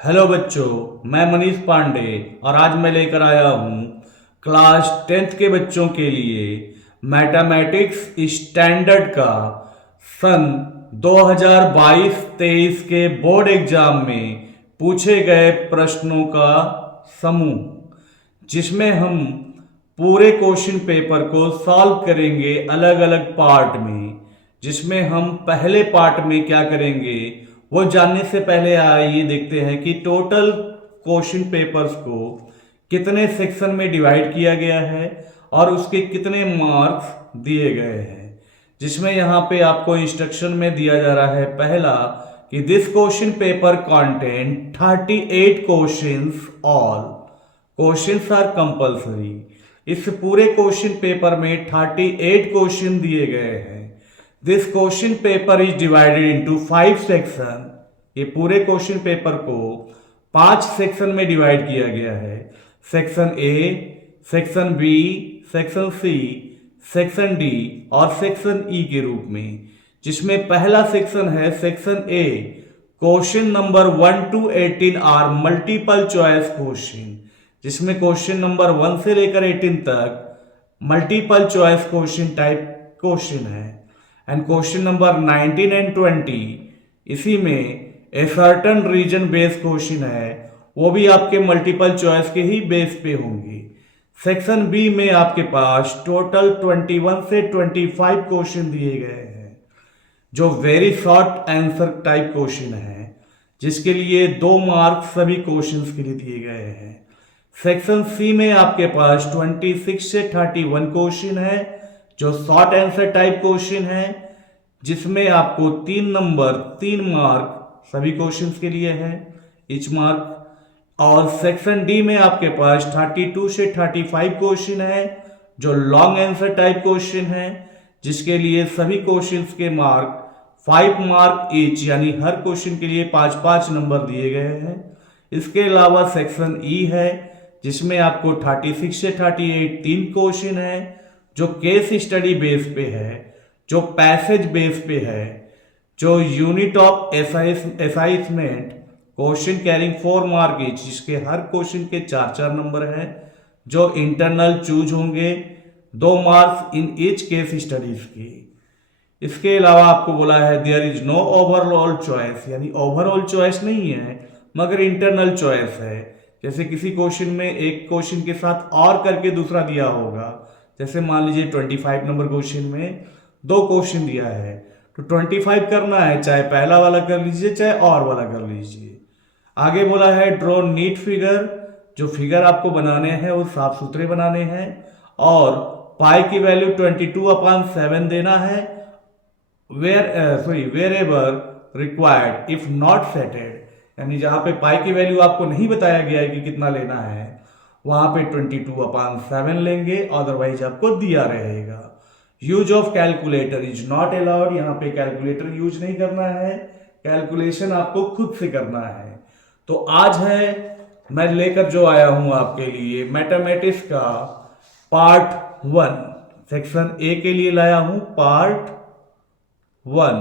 Hello बच्चों, मैं मनीष पांडे और आज मैं लेकर आया हूँ क्लास 10th के बच्चों के लिए मैथमेटिक्स स्टैंडर्ड का सन 2022-23 के बोर्ड एग्जाम में पूछे गए प्रश्नों का समूह, जिसमें हम पूरे क्वेश्चन पेपर को सॉल्व करेंगे अलग अलग पार्ट में। जिसमें हम पहले पार्ट में क्या करेंगे वो जानने से पहले आइए देखते हैं कि टोटल क्वेश्चन पेपर्स को कितने सेक्शन में डिवाइड किया गया है और उसके कितने मार्क्स दिए गए हैं। जिसमें यहाँ पे आपको इंस्ट्रक्शन में दिया जा रहा है पहला कि this question paper content 38 questions, all questions are compulsory. इस पूरे क्वेश्चन पेपर में 38 क्वेश्चन दिए गए हैं। This question paper is divided into 5 section. ये पूरे क्वेश्चन पेपर को 5 सेक्शन में डिवाइड किया गया है। Section A, section B, section C, section D और सेक्शन ई के रूप में। जिसमें पहला सेक्शन है section A. Question number 1 to 18 are multiple choice question, जिसमें क्वेश्चन नंबर 1 से लेकर 18 तक multiple choice question type question है। एंड क्वेश्चन नंबर 19 एंड 20 इसी में a certain reason based question है, वो भी आपके मल्टीपल चॉइस के ही बेस पे होंगे। सेक्शन बी में आपके पास टोटल 21 से 25 क्वेश्चन दिए गए हैं, जो very short answer type question है, जिसके लिए 2 मार्क्स सभी क्वेश्चंस के लिए दिए गए हैं। सेक्शन सी में आपके पास 26 से 31 क्वेश्चन है, जो शॉर्ट आंसर टाइप क्वेश्चन है, जिसमें आपको 3 नंबर 3 मार्क सभी क्वेश्चंस के लिए है, इच मार्क। और सेक्शन डी में आपके पास 32 से 35 क्वेश्चन है, जो लॉन्ग आंसर टाइप क्वेश्चन है, जिसके लिए सभी क्वेश्चंस के मार्क 5 मार्क ईच, यानी हर क्वेश्चन के लिए 5-5 नंबर दिए गए हैं। इसके अलावा सेक्शन ई है, जिसमें आपको 36 से 38 3 क्वेश्चन है, जो केस स्टडी बेस पे है, जो पैसेज बेस पे है, जो unit of assessment question carrying 4 mark each, जिसके हर क्वेश्चन के 4-4 नंबर हैं, जो इंटरनल चूज होंगे 2 marks in each case studies की। इसके अलावा आपको बोला है there is no overall choice, यानी ओवरऑल चॉइस नहीं है मगर इंटरनल चॉइस है। जैसे किसी क्वेश्चन में एक क्वेश्चन के साथ और करके दूसरा दिया होगा, जैसे मान लीजिए 25 नंबर क्वेश्चन में 2 क्वेश्चन दिया है, तो 25 करना है, चाहे पहला वाला कर लीजिए चाहे और वाला कर लीजिए। आगे बोला है ड्रॉ नीट फिगर, जो फिगर आपको बनाने हैं वो साफ सुथरे बनाने हैं, और पाई की वैल्यू 22/7 देना है, wherever required if not stated, यानी जहां पे पाई की वैल्यू आपको नहीं बताया गया है कि कितना लेना है, वहां पे 22/7 लेंगे, अदरवाइज आपको दिया रहेगा। Use of calculator is not allowed, यहाँ पे कैलकुलेटर यूज नहीं करना है, कैलकुलेशन आपको खुद से करना है। तो आज है मैं लेकर जो आया हूं आपके लिए मैथमेटिक्स का पार्ट 1, सेक्शन ए के लिए लाया हूं पार्ट 1।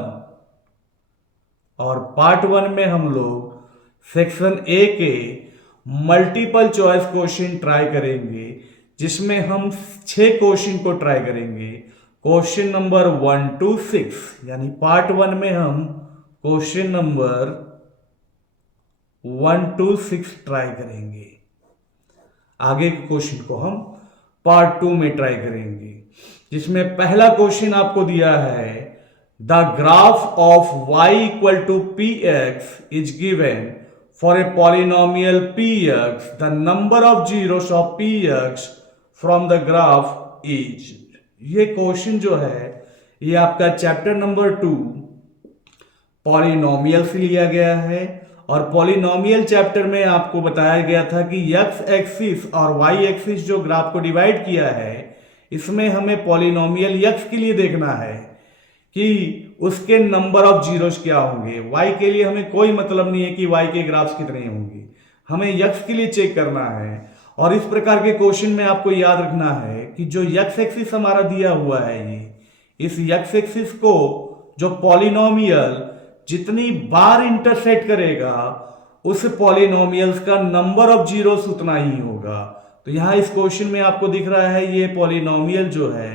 और पार्ट 1 में हम लोग सेक्शन ए के मल्टीपल चॉइस क्वेश्चन ट्राई करेंगे, जिसमें हम 6 क्वेश्चन को ट्राई करेंगे, क्वेश्चन नंबर 1 to 6, यानी पार्ट 1 में हम क्वेश्चन नंबर 1 to 6 ट्राई करेंगे। आगे के क्वेश्चन को हम पार्ट 2 में ट्राई करेंगे, जिसमें पहला क्वेश्चन आपको दिया है the graph of y equal to px is given for a polynomial px, the number of zeros of px from the graph is। ये क्वेश्चन जो है ये आपका चैप्टर नंबर 2 पॉलिनोमियल से लिया गया है। और पॉलिनोमियल चैप्टर में आपको बताया गया था कि x एक्सिस और y एक्सिस जो ग्राफ को डिवाइड किया है, इसमें हमें पॉलिनोमियल x के लिए देखना है कि उसके नंबर ऑफ जीरोस क्या होंगे। y के लिए हमें कोई मतलब नहीं है कि y के ग्राफ्स कितने होंगे, हमें x के लिए चेक करना है। और इस प्रकार के क्वेश्चन में आपको याद रखना है कि जो x एक्सिस हमारा दिया हुआ है, ये इस x एक्सिस को जो पॉलिनोमियल जितनी बार इंटरसेक्ट करेगा उस पॉलिनोमियल्स का नंबर ऑफ जीरोस उतना ही होगा। तो यहां इस क्वेश्चन में आपको दिख रहा है ये पॉलिनोमियल जो है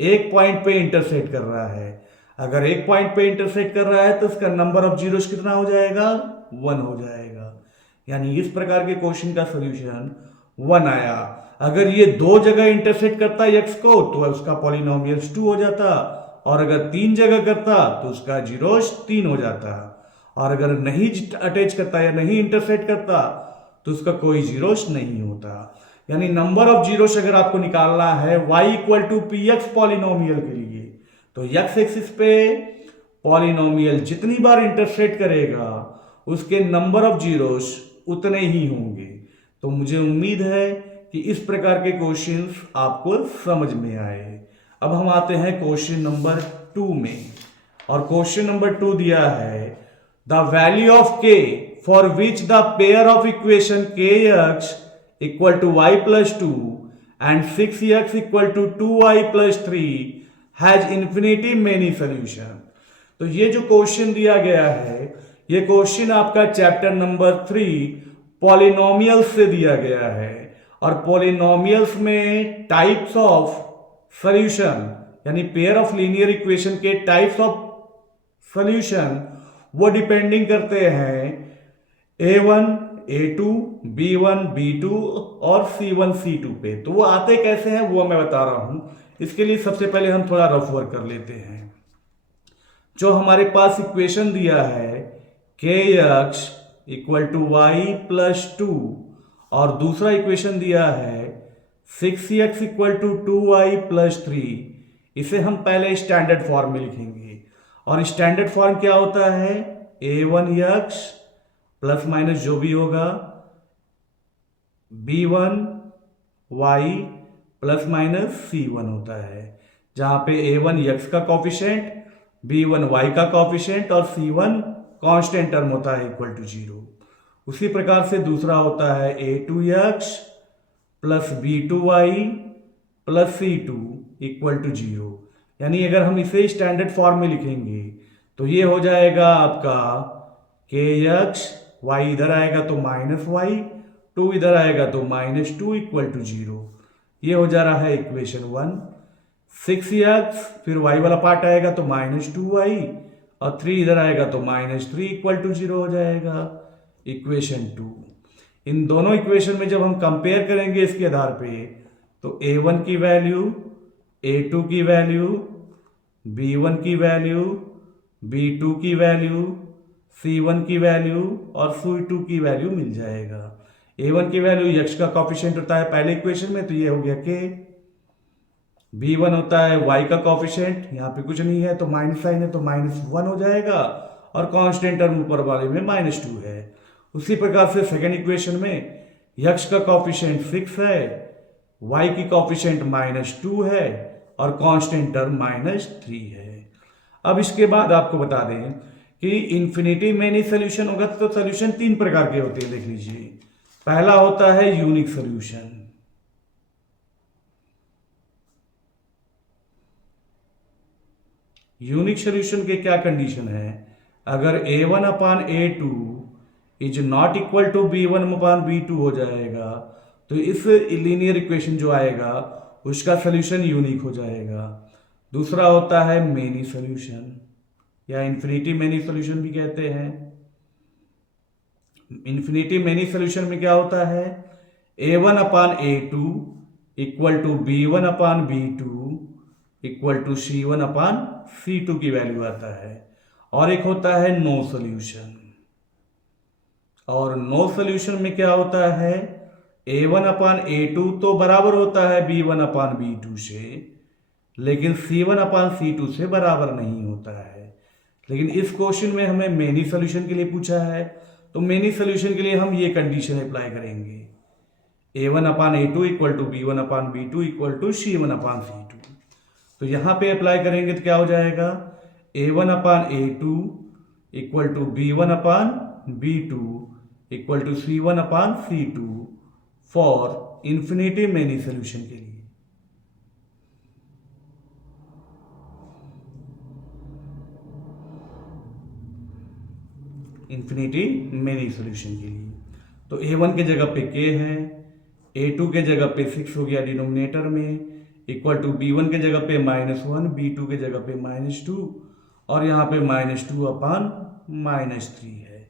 एक पॉइंट पे इंटरसेक्ट कर रहा है। अगर एक पॉइंट पे इंटरसेक्ट कर रहा है तो उसका नंबर ऑफ जीरोस कितना हो जाएगा, 1 हो जाएगा। यानी इस प्रकार के क्वेश्चन का सोल्यूशन 1 आया। अगर ये दो जगह इंटरसेक्ट करता एक्स को तो उसका पॉलिनोमियल्स 2 हो जाता, और अगर 3 जगह करता तो उसका जीरोस 3 हो जाता, और अगर नहीं अटैच करता या नहीं इंटरसेक्ट करता तो उसका कोई जीरोस नहीं होता। यानी नंबर ऑफ जीरोस अगर आपको निकालना है y equal to p x polynomial के लिए, तो x एक्सिस पे पॉलिनोमियल जितनी बार इंटरसेक्ट करेगा उसके नंबर ऑफ जीरोस उतने ही होंगे। तो मुझे उम्मीद है कि इस प्रकार के क्वेश्चंस आपको समझ में आए। अब हम आते हैं क्वेश्चन नंबर 2 में, और क्वेश्चन नंबर 2 दिया है the value of k for which the pair of equation kx equal to y plus 2 and 6x equal to 2y plus 3 has infinity many solution. तो ये जो क्वेश्चन दिया गया है ये क्वेश्चन आपका चैप्टर नंबर 3 पॉलिनोमियल्स से दिया गया है। और पॉलिनोमियल्स में टाइप्स ऑफ सॉल्यूशन यानी पेयर ऑफ लीनियर इक्वेशन के टाइप्स ऑफ सॉल्यूशन वो डिपेंडिंग करते हैं A1, A2, B1, B2 और C1, C2 पे। तो वो आते कैसे हैं वो मैं बता रहा हूं। इसके लिए सबसे पहले हम थोड़ा रफ वर्क कर लेते हैं। जो हमारे पास इक्वेशन दिया है kx equal to y plus 2, और दूसरा इक्वेशन दिया है 6x equal to 2y plus 3, इसे हम पहले स्टैंडर्ड फॉर्म में लिखेंगे। और स्टैंडर्ड फॉर्म क्या होता है, a1x प्लस माइनस जो भी होगा b1y प्लस माइनस c1 होता है, जहां पे a1 x का कॉफिशिएंट, b1 y का कॉफिशिएंट और c1 कांस्टेंट टर्म होता है इक्वल टू 0। उसी प्रकार से दूसरा होता है a2x plus b2y plus c2 equal to 0। यानी अगर हम इसे स्टैंडर्ड फॉर्म में लिखेंगे तो ये हो जाएगा आपका kx, y इधर आएगा तो माइनस वाई, 2 इधर आएगा तो माइनस 2 इक्वल टू 0। ये हो जा रहा है इक्वेशन 1। 6x फिर y वाला पार्ट आएगा तो माइनस 2y, और 3 इधर आएगा तो माइनस 3 इक्वल टू 0 हो जाएगा इक्वेशन 2। इन दोनों इक्वेशन में जब हम कंपेयर करेंगे इसके आधार पे तो a1 की वैल्यू, a2 की वैल्यू, b1 की वैल्यू, b2 की वैल्यू, c1 की वैल्यू और c2 की वैल्यू मिल जाएगा। a1 की वैल्यू x का कॉफिशिएंट होता है पहले इक्वेशन में तो ये हो गया k, b1 होता है y का कॉफिशिएंट, यहाँ पे कुछ नहीं है तो माइनस साइन है तो माइनस 1 हो जाएगा, और कांस्टेंट टर्म ऊपर वाले में माइनस 2 है। उसी प्रकार से सेकेंड इक्वेशन में x का कॉफिशिएंट 6 है, y की कॉफिशिएंट माइनस 2 है और कांस्टेंट टर्म माइनस 3 है। अब इसके बाद आपको बता दें कि इंफिनिटी मेनी सोल्यूशन होगा तो सोल्यूशन 3 प्रकार के होते हैं, देख लीजिए। पहला होता है यूनिक सोल्यूशन। यूनिक सोल्यूशन के क्या कंडीशन है, अगर a1 upon a2 is not equal to b1 upon b2 हो जाएगा तो इस लीनियर इक्वेशन जो आएगा उसका सोल्यूशन यूनिक हो जाएगा। दूसरा होता है मेनी सोल्यूशन या इन्फिनिटी मेनी सोल्यूशन भी कहते हैं। इन्फिनिटी मेनी सोल्यूशन में क्या होता है, a1 upon a2 equal to b1 upon b2 equal to c1 upon c2 की वैल्यू आता है। और एक होता है नो सोल्यूशन, और नो सोल्यूशन में क्या होता है, a1 अपान a2 तो बराबर होता है b1 अपान b2 से, लेकिन c1 अपान c2 से बराबर नहीं होता है। लेकिन इस क्वेश्चन में हमें मेनी सोल्यूशन के लिए पूछा है तो मेनी सोल्यूशन के लिए हम ये कंडीशन अप्लाई करेंगे, a1 upon a2 equal to b1 upon b2 equal to c1 upon c2। तो यहां पे अप्लाई करेंगे तो क्या हो जाएगा, a1 upon a2 equal to b1 upon b2 equal to c1 upon c2 for infinity many solution के लिए। इन्फिनिटी मेनी सोल्यूशन के लिए। तो A1 के जगह पे k है, A2 के जगह पे 6 हो गया डिनोमिनेटर में, इक्वल टू B1 के जगह पे -1, B2 के जगह पे -2 और यहाँ पे -2 अपान -3 है।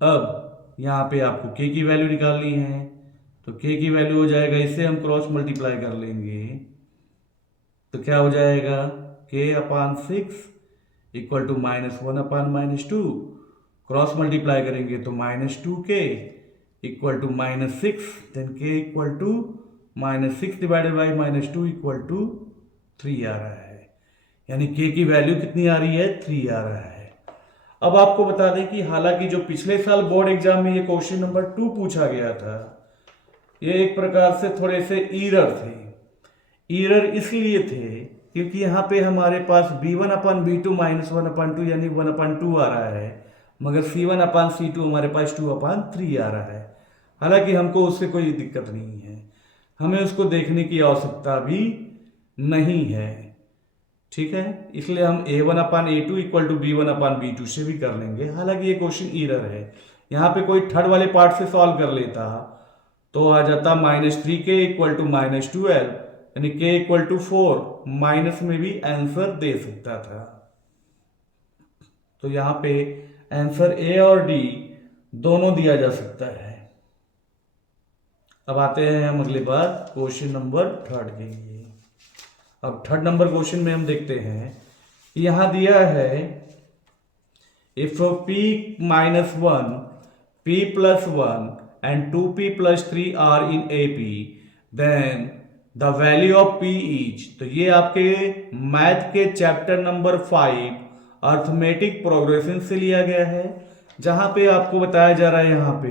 अब यहाँ पे आपको k की वैल्यू निकालनी है, तो k की वैल्यू हो जाएगा, इससे हम क्रॉस मल्टीप्लाई कर लेंगे तो क्या हो जाएगा, k upon 6 equal to -1 upon -2, cross multiply करेंगे तो -2k equal to -6, then k equal to -6 divided by -2 equal to 3 आ रहा है। यानी k की वैल्यू कितनी आ रही है, 3 आ रहा है। अब आपको बता दें कि हालांकि जो पिछले साल बोर्ड एग्जाम में ये क्वेश्चन नंबर 2 पूछा गया था, ये एक प्रकार से थोड़े से ईरर थे। ईरर इसलिए थे क्योंकि यहाँ पे हमारे पास b1 अपान b2 -1 अपान 2 यानी 1 अपान 2 आ रहा है, मगर c1 अपान c2 हमारे पास 2 अपान 3 आ रहा है। हालांकि हमको उससे कोई दिक्कत नहीं है, हमें उसको देखने की आवश्यकता भी नहीं है, ठीक है। इसलिए हम a1 upon a2 equal to b1 upon b2 से भी कर लेंगे। हालांकि ये क्वेश्चन ईरर है, यहाँ पे कोई थर्ड वाले पार्ट से सॉल्व कर लेता तो आ जाता -3k इक्वल टू -12 यानी k इक्वल टू 4, माइनस में भी आंसर दे सकता था। तो यहाँ पे आंसर A और D दोनों दिया जा सकता है। अब आते हैं हम अगले बात क्वेश्चन नंबर 3 के लिए। अब 3 नंबर क्वेश्चन में हम देखते हैं कि यहां दिया है if p -1, p + 1 and 2p + 3 are in AP then the value of p is। तो ये आपके मैथ के चैप्टर नंबर 5 अर्थमेटिक प्रोग्रेशन से लिया गया है, जहां पे आपको बताया जा रहा है यहाँ पे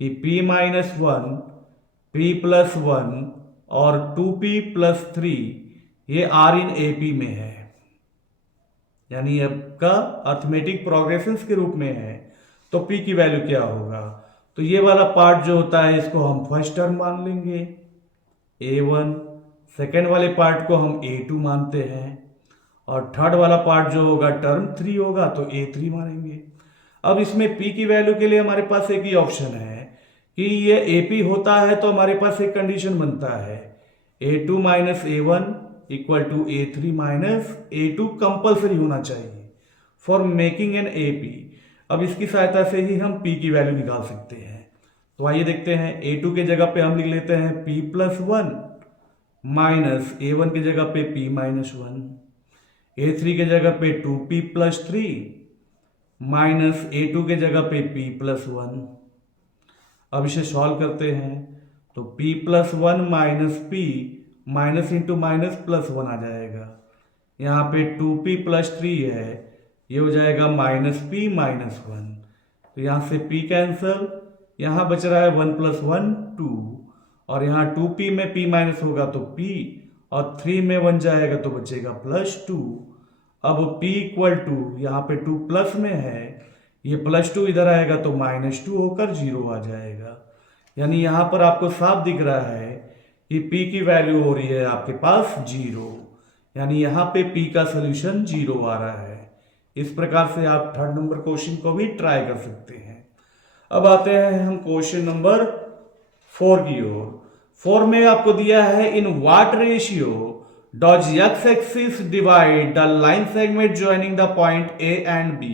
कि p -1, p + 1 और 2p + 3 ये आर इन AP में है, यानी आपका अर्थमेटिक प्रोग्रेशन के रूप में है। तो p की वैल्यू क्या होगा, तो ये वाला पार्ट जो होता है इसको हम फर्स्ट टर्म मान लेंगे A1, सेकेंड वाले पार्ट को हम A2 मानते हैं और थर्ड वाला पार्ट जो होगा टर्म 3 होगा तो A3 मानेंगे। अब इसमें p की वैल्यू के लिए हमारे पास एक ही ऑप्शन है कि ये AP होता है, तो हमारे पास एक कंडीशन बनता है A2 - A1 equal to A3 - A2 compulsory होना चाहिए फॉर मेकिंग एन AP। अब इसकी सहायता से ही हम p की वैल्यू निकाल सकते हैं। तो आइए देखते हैं, A2 के जगह पे हम लिख लेते हैं p + 1 माइनस A1 की जगह पे p - 1, A3 के जगह पे 2p + 3 माइनस A2 के जगह पे p + 1। अब इसे सॉल्व करते हैं तो p + 1 minus p minus into minus +1 आ जाएगा। यहाँ पे 2p + 3 है, ये हो जाएगा -p - 1। तो यहाँ से p कैंसल, यहाँ बच रहा है 1 + 1 2 और यहाँ 2p में p माइनस होगा तो p और 3 में 1 जाएगा तो बचेगा +2। अब p इक्वल टू यहाँ पे 2 प्लस में है, ये +2 इधर आएगा तो -2 होकर 0 आ जाएगा। यानी यहाँ पर आपको साफ दिख रहा है कि p की वैल्यू हो रही है आपके पास 0, यानी यहाँ पे p का सोल्यूशन 0 आ रहा है। इस प्रकार से आप 3rd नंबर क्वेश्चन को भी ट्राई कर सकते हैं। अब आते हैं हम क्वेश्चन नंबर 4 की ओर। 4 में आपको दिया है in what ratio does x axis divide the line segment joining the point A and B।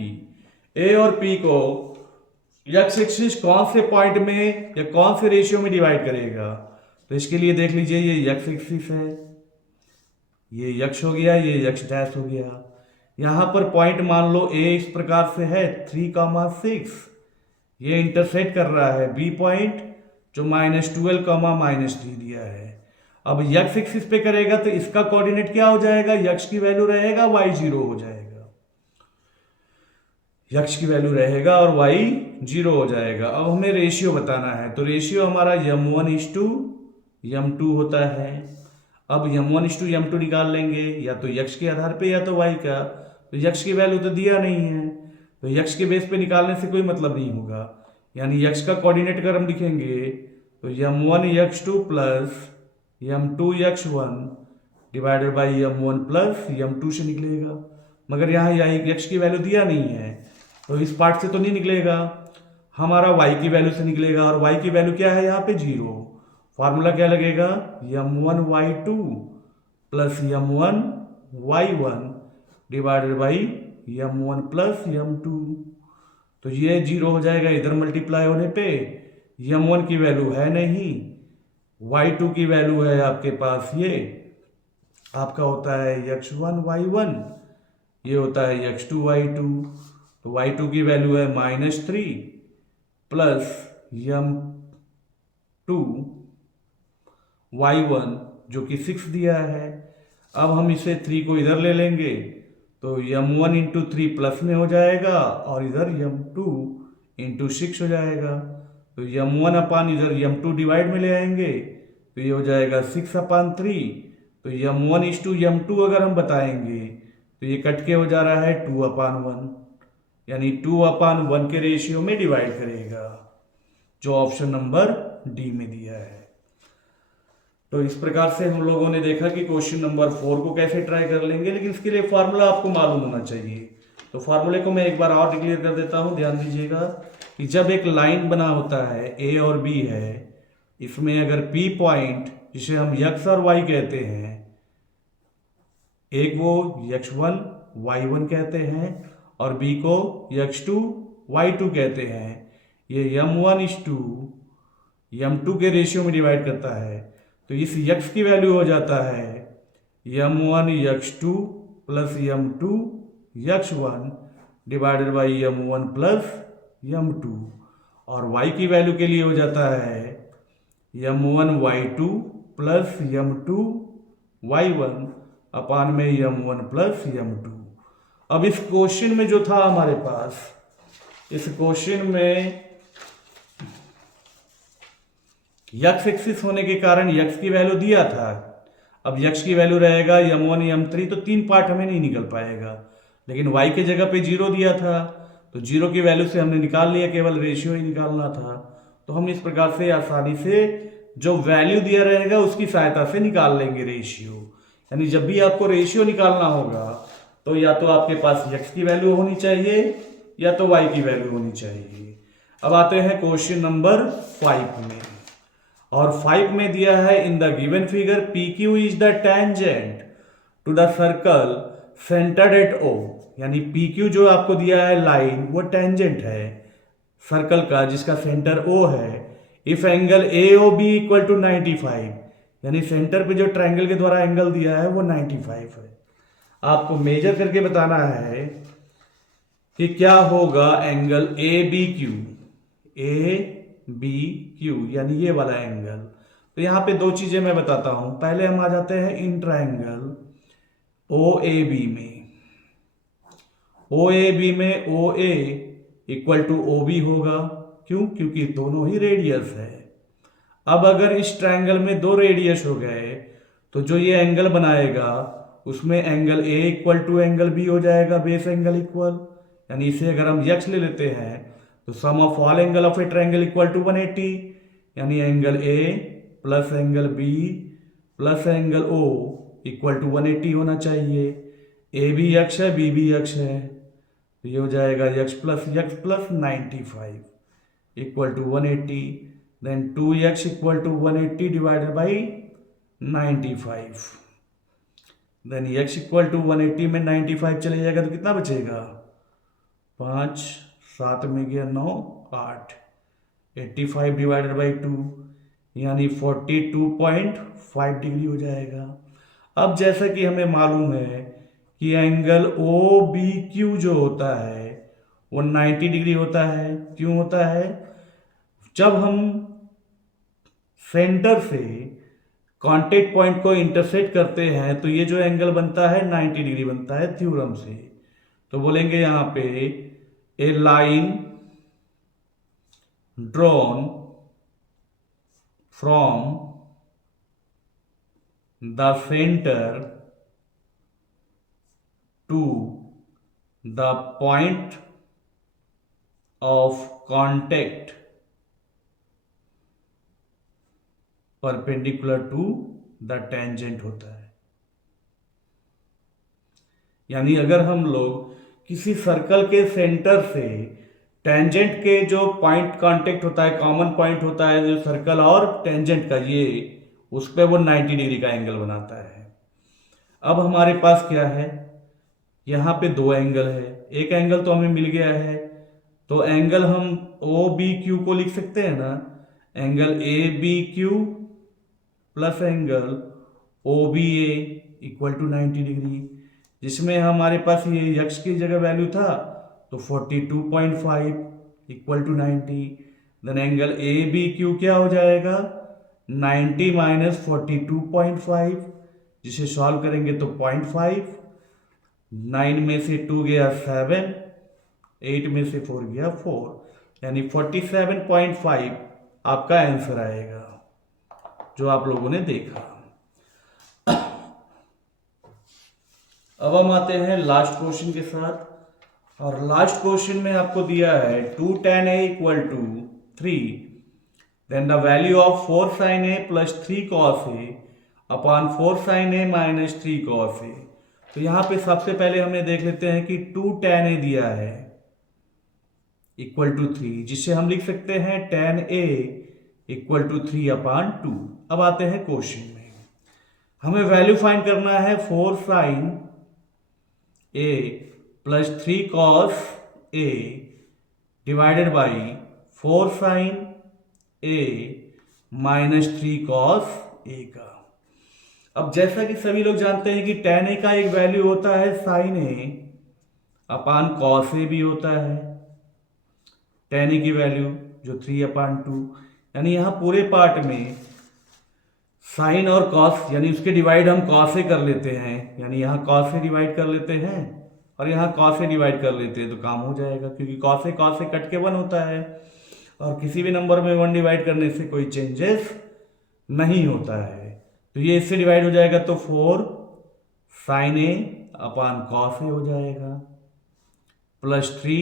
A और P को x एक्सिस कौन से पॉइंट में या कौन से रेशियो में डिवाइड करेगा। तो इसके लिए देख लीजिए, ये x एक्सिस है, ये x हो गया, ये x डैश हो गया। यहां पर पॉइंट मान लो A इस प्रकार से है 3,6, ये इंटरसेक्ट कर रहा है B पॉइंट जो -12, -3 दिया है। अब x एक्सिस पे करेगा तो इसका कोऑर्डिनेट क्या हो जाएगा, x की वैल्यू रहेगा, y 0 हो जाएगा, x की वैल्यू रहेगा और y 0 हो जाएगा। अब हमें रेशियो बताना है, तो रेशियो हमारा m1:m2 होता है। अब m1:m2 निकाल लेंगे, या तो x के आधार पे या तो y का। तो x की वैल्यू तो दिया नहीं है, तो x के बेस पे निकालने से कोई मतलब नहीं होगा। यानी x का कोऑर्डिनेट अगर हम लिखेंगे तो m1x2 + m2x1 divided by m1 plus m2 से निकलेगा। मगर यहाँ x की वैल्यू दिया नहीं है तो इस पार्ट से तो नहीं निकलेगा, हमारा y की वैल्यू से निकलेगा। और y की वैल्यू क्या है यहाँ पे 0। फार्मूला क्या लगेगा, m1y2 plus m1y1 divided by m1 plus m2। तो ये 0 हो जाएगा इधर मल्टीप्लाई होने पे, m1 की वैल्यू है नहीं, y2 की वैल्यू है आपके पास, ये आपका होता है x1 y1, ये होता है x2 y2। तो y2 की वैल्यू है -3 प्लस m2 y1 जो कि 6 दिया है। अब हम इसे 3 को इधर ले लेंगे तो m1 इंटू 3 प्लस में हो जाएगा और इधर m2 इंटू 6 हो जाएगा। तो m1 अपान इधर m2 डिवाइड में ले आएंगे तो ये हो जाएगा 6/3। तो m1 इस टू m2 अगर हम बताएंगे तो ये कट के हो जा रहा है 2/1, यानी 2/1 के रेशियो में डिवाइड करेगा, जो ऑप्शन नंबर डी में दिया है। तो इस प्रकार से हम लोगों ने देखा कि क्वेश्चन नंबर 4 को कैसे ट्राई कर लेंगे, लेकिन इसके लिए फार्मूला आपको मालूम होना चाहिए। तो फार्मूले को मैं एक बार और डिक्लेयर कर देता हूं, ध्यान दीजिएगा कि जब एक लाइन बना होता है ए और बी है, इसमें अगर पी पॉइंट जिसे हम x और y कहते हैं, एक वो x1 y1 कहते हैं और b को x2 y2 कहते हैं, ये m1 इस टू m2 के रेशियो में डिवाइड करता है। तो इस x की वैल्यू हो जाता है m1 x2 plus m2 x1 divided by m1 plus m2, और y की वैल्यू के लिए हो जाता है m1 y2 plus m2 y1 अपान में m1 प्लस m2। अब इस क्वेश्चन में जो था हमारे पास, इस क्वेश्चन में x एक्सिस होने के कारण x की वैल्यू दिया था। अब x की वैल्यू रहेगा m1 m3, तो 3 पार्ट हमें नहीं निकल पाएगा, लेकिन y के जगह पे 0 दिया था तो 0 की वैल्यू से हमने निकाल लिया, केवल रेशियो ही निकालना था। तो हम इस प्रकार से आसानी से जो वैल्यू दिया रहेगा उसकी सहायता से निकाल लेंगे रेशियो। यानी जब भी आपको रेशियो निकालना होगा तो या तो आपके पास x की वैल्यू होनी चाहिए या तो y की वैल्यू होनी चाहिए। अब आते हैं क्वेश्चन नंबर 5 में, और 5 में दिया है in the given figure PQ is the tangent to the circle centred at O। यानी PQ जो आपको दिया है लाइन, वो टेंजेंट है सर्कल का जिसका सेंटर O है। If angle AOB equal to 95, यानी सेंटर पे जो ट्रायंगल के द्वारा एंगल दिया है वो 95 है। आपको मेजर करके बताना है कि क्या होगा एंगल ABQ यानी ये वाला एंगल। तो यहां पे दो चीजें मैं बताता हूं। पहले हम आ जाते हैं इन ट्रायंगल OAB में। OAB में OA इक्वल टू OB होगा, क्यों? क्योंकि दोनों ही रेडियस है। अब अगर इस ट्रायंगल में दो रेडियस हो गए तो जो ये एंगल बनाएगा उसमें angle A equal to angle B हो जाएगा, बेस एंगल इक्वल। यानी इसे अगर हम x ले लेते हैं तो sum of all angle of a triangle equal to 180, यानी angle A plus angle B plus angle O equal to 180 होना चाहिए। A भी x है, B भी x है, तो ये हो जाएगा x plus 95 equal to 180। Then 2x equal to 180 divided by 95। Then x equal to 180 में 95 चले जाएगा तो कितना बचेगा? 5, 7 में गया 9, 8, 85 डिवाइडेड बाई 2 यानी 42.5 डिग्री हो जाएगा। अब जैसा कि हमें मालूम है कि एंगल OBQ जो होता है वो 90 डिग्री होता है। क्यों होता है? जब हम सेंटर से कांटेक्ट पॉइंट को इंटरसेक्ट करते हैं तो ये जो एंगल बनता है 90 डिग्री बनता है थ्योरम से। तो बोलेंगे यहां पे a line drawn from the centre to the point of contact perpendicular to the tangent होता है। यानी अगर हम लोग किसी सर्कल के सेंटर से टेंजेंट के जो पॉइंट कांटेक्ट होता है, कॉमन पॉइंट होता है जो सर्कल और टेंजेंट का, ये उस पर वो 90 डिग्री का एंगल बनाता है। अब हमारे पास क्या है, यहाँ पे दो एंगल है, एक एंगल तो हमें मिल गया है, तो एंगल हम ओ बी क्यू को लिख सकते हैं ना, angle A B Q plus angle O B A equal to 90 degree, जिसमें हमारे पास ये यक्स की जगह वैल्यू था तो 42.5 equal to 90। Then angle A B Q क्या हो जाएगा, 90 माइनस 42.5, जिसे सॉल्व करेंगे तो 0.5, 9 में से 2 गया 7, 8 में से 4 गया 4, यानी 47.5 आपका आंसर आएगा जो आप लोगों ने देखा। अब हम आते हैं लास्ट क्वेश्चन के साथ, और लास्ट क्वेश्चन में आपको दिया है 2 tan a equal to 3, then the value of 4 sin a plus 3 cos a upon 4 sin a minus 3 cos a। तो यहां पे सबसे पहले हमें देख लेते हैं कि 2 tan a दिया है इक्वल टू 3, जिससे हम लिख सकते हैं tan a equal to 3 upon 2। अब आते हैं क्वेश्चन में, हमें वैल्यू फाइंड करना है 4 sin a plus 3 cos a divided by 4 sin a minus 3 cos a का। अब जैसा कि सभी लोग जानते हैं कि tan a का एक वैल्यू होता है sin a upon cos a भी होता है, tan a की वैल्यू जो 3 अपान 2, यानी यहाँ पूरे पार्ट में साइन और कॉस यानी उसके डिवाइड हम कॉस से कर लेते हैं, यानी यहाँ कॉस से डिवाइड कर लेते हैं और यहाँ कॉस से डिवाइड कर लेते हैं तो काम हो जाएगा, क्योंकि कॉस से कट के 1 होता है और किसी भी नंबर में 1 डिवाइड करने से कोई चेंजेस नहीं होता है। तो ये इससे डिवाइड हो जाएगा तो 4 sign A upon cos A हो जाएगा plus 3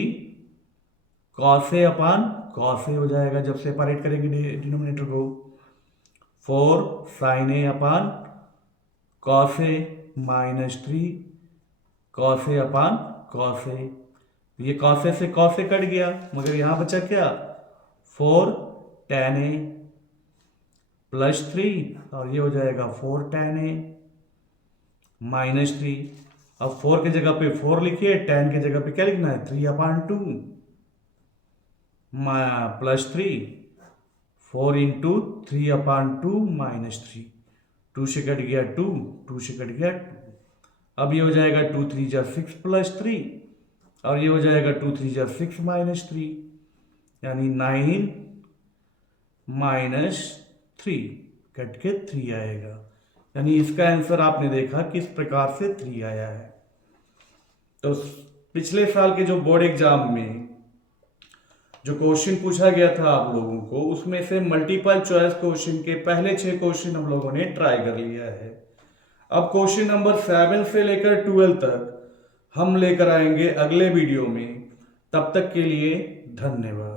cos A upon cos A हो जाएगा, जब सेपरेट करेंगे डिनोमिनेटर को। 4 sign A upon cos A minus 3 cos A upon cos A, ये कॉस ए से कॉस ए कट गया, मगर यहाँ बचा क्या 4 tan ए प्लस 3 और ये हो जाएगा 4 tan ए माइनस 3। अब 4 की जगह पे 4 लिखिए, tan की जगह पे क्या लिखना है 3 अपान 2 प्लस 3, 4 इंटू 3 अपान 2 माइनस 3, 2 से कट गया 2, 2 से कट गया 2। अब ये हो जाएगा 2 3 जा 6 प्लस 3 और ये हो जाएगा 2 3 जा 6 माइनस 3, यानी 9 माइनस 3 कट के 3 आएगा, यानी इसका आंसर आपने देखा किस प्रकार से 3 आया है। तो पिछले साल के जो बोर्ड एग्जाम में जो क्वेश्चन पूछा गया था आप लोगों को, उसमें से मल्टीपल चॉइस क्वेश्चन के पहले 6 क्वेश्चन हम लोगों ने ट्राई कर लिया है। अब क्वेश्चन नंबर 7 से लेकर 12 तक हम लेकर आएंगे अगले वीडियो में। तब तक के लिए धन्यवाद।